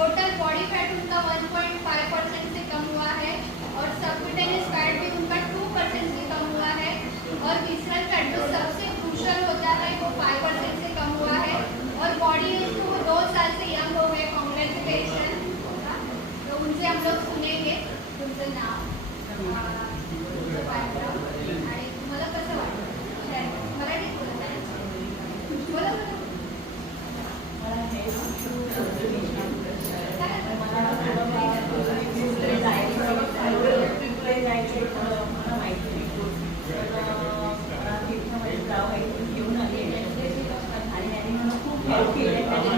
Total body fat उनका 1.5% से कम हुआ है और सबक्यूटेनियस फैट भी उनका 2% से कम हुआ है और विसरल फैट जो सबसे क्रूशल होता है वो 5% से कम हुआ है और बॉडी एज तो वो 2 साल से यंग हो गए। कॉन्ग्रेचुलेशन। तो उनसे हम लोग सुनेंगे तुमचं नाव, तुमचं बॅकग्राऊंड आणि तुम्हाला कसं वाटतं. मराठीत बोलताय, बोला.